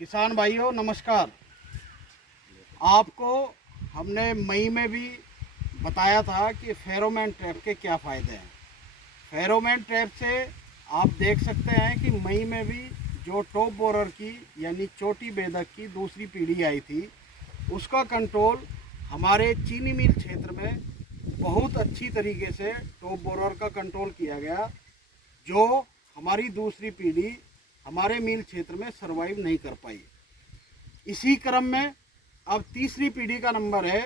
किसान भाइयों नमस्कार। आपको हमने मई में भी बताया था कि फेरोमोन ट्रैप के क्या फ़ायदे हैं। फेरोमोन ट्रैप से आप देख सकते हैं कि मई में भी जो टॉप बोरर की यानी चोटी बेधक की दूसरी पीढ़ी आई थी, उसका कंट्रोल हमारे चीनी मिल क्षेत्र में बहुत अच्छी तरीके से टॉप बोरर का कंट्रोल किया गया, जो हमारी दूसरी पीढ़ी हमारे मिल क्षेत्र में सरवाइव नहीं कर पाई। इसी क्रम में अब तीसरी पीढ़ी का नंबर है।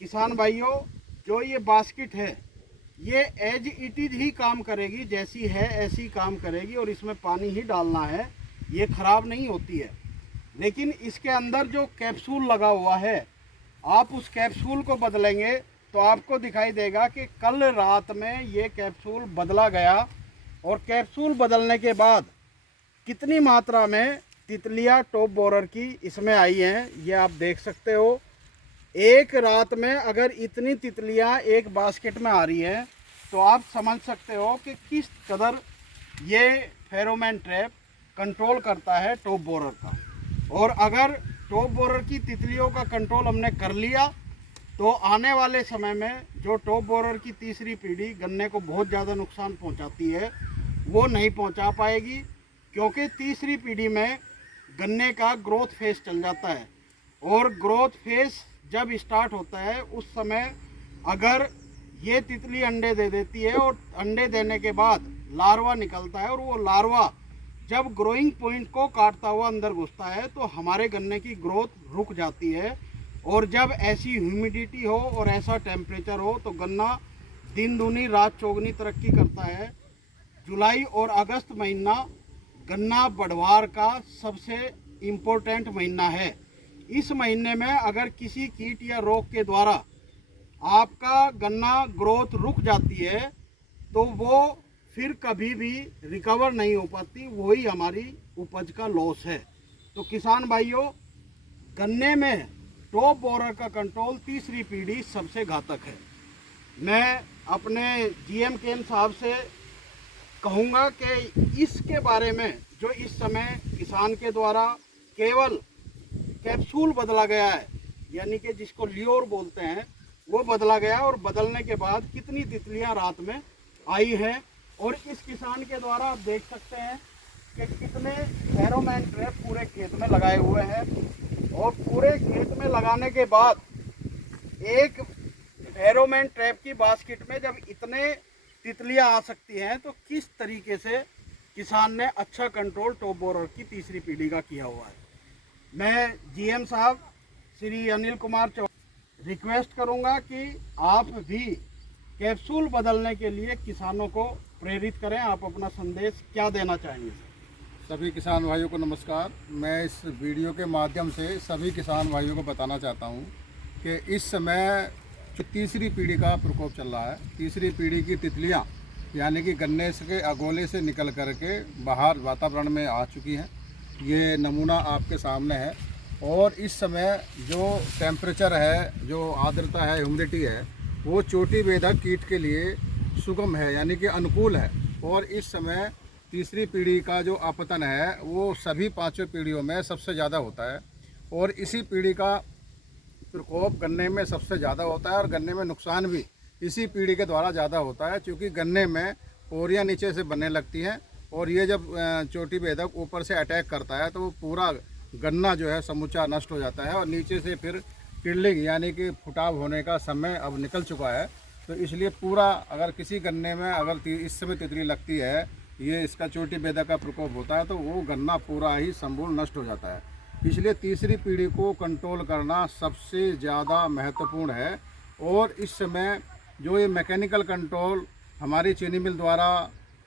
किसान भाइयों, जो ये बास्केट है ये एज इट इज ही काम करेगी, जैसी है ऐसी काम करेगी और इसमें पानी ही डालना है, ये ख़राब नहीं होती है। लेकिन इसके अंदर जो कैप्सूल लगा हुआ है, आप उस कैप्सूल को बदलेंगे तो आपको दिखाई देगा कि कल रात में ये कैप्सूल बदला गया और कैप्सूल बदलने के बाद कितनी मात्रा में तितलियां टॉप बोरर की इसमें आई हैं, ये आप देख सकते हो। एक रात में अगर इतनी तितलियां एक बास्केट में आ रही हैं तो आप समझ सकते हो कि किस कदर ये फेरोमोन ट्रैप कंट्रोल करता है टॉप बोरर का। और अगर टॉप बोरर की तितलियों का कंट्रोल हमने कर लिया तो आने वाले समय में जो टॉप बोरर की तीसरी पीढ़ी गन्ने को बहुत ज़्यादा नुकसान पहुंचाती है, वो नहीं पहुंचा पाएगी, क्योंकि तीसरी पीढ़ी में गन्ने का ग्रोथ फेज चल जाता है। और ग्रोथ फेज जब स्टार्ट होता है उस समय अगर ये तितली अंडे दे देती है और अंडे देने के बाद लार्वा निकलता है और वो लार्वा जब ग्रोइंग पॉइंट को काटता हुआ अंदर घुसता है तो हमारे गन्ने की ग्रोथ रुक जाती है। और जब ऐसी ह्यूमिडिटी हो और ऐसा टेम्परेचर हो तो गन्ना दिन दूनी रात चौगनी तरक्की करता है। जुलाई और अगस्त महीना गन्ना बढ़वार का सबसे इम्पोर्टेंट महीना है। इस महीने में अगर किसी कीट या रोग के द्वारा आपका गन्ना ग्रोथ रुक जाती है तो वो फिर कभी भी रिकवर नहीं हो पाती, वही हमारी उपज का लॉस है। तो किसान भाइयों, गन्ने में टॉप बोरर का कंट्रोल तीसरी पीढ़ी सबसे घातक है। मैं अपने जीएम केम साहब से कहूँगा कि इसके बारे में जो इस समय किसान के द्वारा केवल कैप्सूल बदला गया है, यानी कि जिसको ल्योर बोलते हैं, वो बदला गया और बदलने के बाद कितनी तितलियां रात में आई हैं। और इस किसान के द्वारा आप देख सकते हैं कि कितने फेरोमोन ट्रैप पूरे खेत में लगाए हुए हैं। और पूरे खेत में लगाने के बाद एक फेरोमोन ट्रैप की बास्केट में जब इतने तितलियां आ सकती हैं तो किस तरीके से किसान ने अच्छा कंट्रोल टॉप बोरर की तीसरी पीढ़ी का किया हुआ है। मैं जीएम साहब श्री अनिल कुमार चौहान रिक्वेस्ट करूंगा कि आप भी कैप्सूल बदलने के लिए किसानों को प्रेरित करें। आप अपना संदेश क्या देना चाहेंगे? सभी किसान भाइयों को नमस्कार। मैं इस वीडियो के माध्यम से सभी किसान भाइयों को बताना चाहता हूं कि इस समय जो तीसरी पीढ़ी का प्रकोप चल रहा है, तीसरी पीढ़ी की तितलियां यानी कि गन्ने के अगोले से निकल करके बाहर वातावरण में आ चुकी हैं। ये नमूना आपके सामने है। और इस समय जो टेम्परेचर है, जो आर्द्रता है, ह्यूमिडिटी है, वो चोटी बेधक कीट के लिए सुगम है, यानी कि अनुकूल है। और इस समय तीसरी पीढ़ी का जो अपतन है वो सभी पांचों पीढ़ियों में सबसे ज़्यादा होता है। और इसी पीढ़ी का प्रकोप गन्ने में सबसे ज़्यादा होता है और गन्ने में नुकसान भी इसी पीढ़ी के द्वारा ज़्यादा होता है, क्योंकि गन्ने में पोरियाँ नीचे से बनने लगती हैं और ये जब चोटी बेधक ऊपर से अटैक करता है तो वो पूरा गन्ना जो है समूचा नष्ट हो जाता है और नीचे से फिर किडलिंग यानी कि फुटाव होने का समय अब निकल चुका है। तो इसलिए पूरा अगर किसी गन्ने में अगर इस समय तितली लगती है, ये इसका चोटी बेधक का प्रकोप होता है, तो वो गन्ना पूरा ही संपूर्ण नष्ट हो जाता है। इसलिए तीसरी पीढ़ी को कंट्रोल करना सबसे ज़्यादा महत्वपूर्ण है। और इस समय जो ये मैकेनिकल कंट्रोल हमारी चीनी मिल द्वारा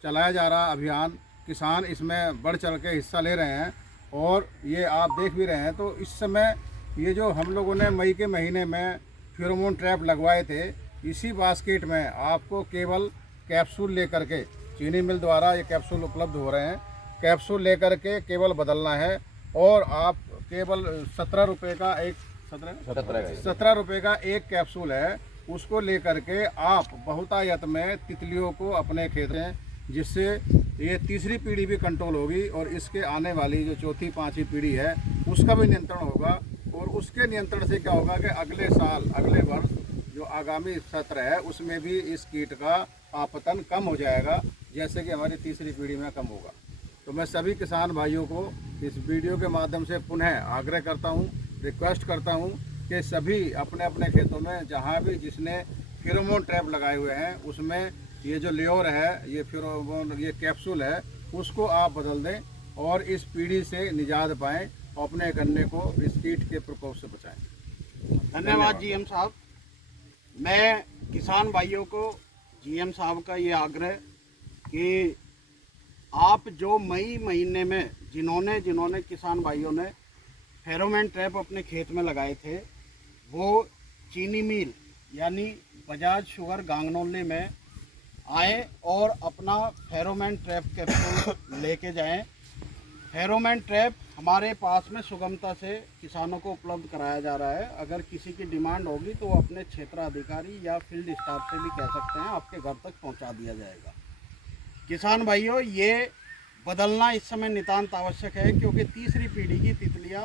चलाया जा रहा अभियान, किसान इसमें बढ़ चढ़ के हिस्सा ले रहे हैं और ये आप देख भी रहे हैं। तो इस समय ये जो हम लोगों ने मई के महीने में फेरोमोन ट्रैप लगवाए थे, इसी बास्केट में आपको केवल कैप्सूल लेकर के चीनी मिल द्वारा ये कैप्सूल उपलब्ध हो रहे हैं। कैप्सूल लेकर के केवल बदलना है और आप केवल 17 रुपये का एक 17 रुपये का एक कैप्सूल है, उसको लेकर के आप बहुतायत में तितलियों को अपने खेत में जिससे ये तीसरी पीढ़ी भी कंट्रोल होगी और इसके आने वाली जो चौथी पांचवी पीढ़ी है उसका भी नियंत्रण होगा। और उसके नियंत्रण से क्या होगा कि अगले साल, अगले वर्ष जो आगामी सत्र है उसमें भी इस कीट का आपतन कम हो जाएगा, जैसे कि हमारी तीसरी पीढ़ी में कम होगा। तो मैं सभी किसान भाइयों को इस वीडियो के माध्यम से पुनः आग्रह करता हूँ, रिक्वेस्ट करता हूँ कि सभी अपने अपने खेतों में जहाँ भी जिसने फेरोमोन ट्रैप लगाए हुए हैं उसमें ये जो ल्योर है, ये फेरोमोन, ये कैप्सूल है, उसको आप बदल दें और इस पीढ़ी से निजात पाएँ और अपने गन्ने को इस कीट के प्रकोप से बचाएं। धन्यवाद जीएम साहब। मैं किसान भाइयों को जीएम साहब का ये आग्रह कि आप जो मई महीने में जिन्होंने किसान भाइयों ने फेरोमोन ट्रैप अपने खेत में लगाए थे, वो चीनी मिल यानी बजाज शुगर गांगनौली में आए और अपना फेरोमोन ट्रैप कैप्सूल लेके जाएं। फेरोमोन ट्रैप हमारे पास में सुगमता से किसानों को उपलब्ध कराया जा रहा है। अगर किसी की डिमांड होगी तो वो अपने क्षेत्राधिकारी या फील्ड स्टाफ से भी कह सकते हैं, आपके घर तक पहुंचा दिया जाएगा। किसान भाइयों, ये बदलना इस समय नितांत आवश्यक है, क्योंकि तीसरी पीढ़ी की तितलियां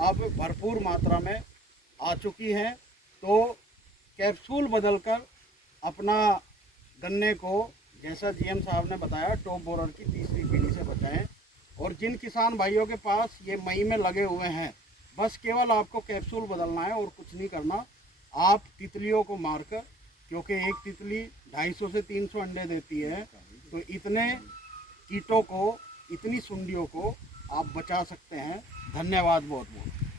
अब भरपूर मात्रा में आ चुकी हैं। तो कैप्सूल बदलकर अपना गन्ने को, जैसा जीएम साहब ने बताया, टॉप बोरर की तीसरी पीढ़ी से बचाएं। और जिन किसान भाइयों के पास ये मई में लगे हुए हैं, बस केवल आपको कैप्सूल बदलना है और कुछ नहीं करना। आप तितलियों को मारकर, क्योंकि एक तितली 250 से 300 अंडे देती है, तो इतने कीटों को, इतनी सुंडियों को आप बचा सकते हैं। धन्यवाद बहुत बहुत।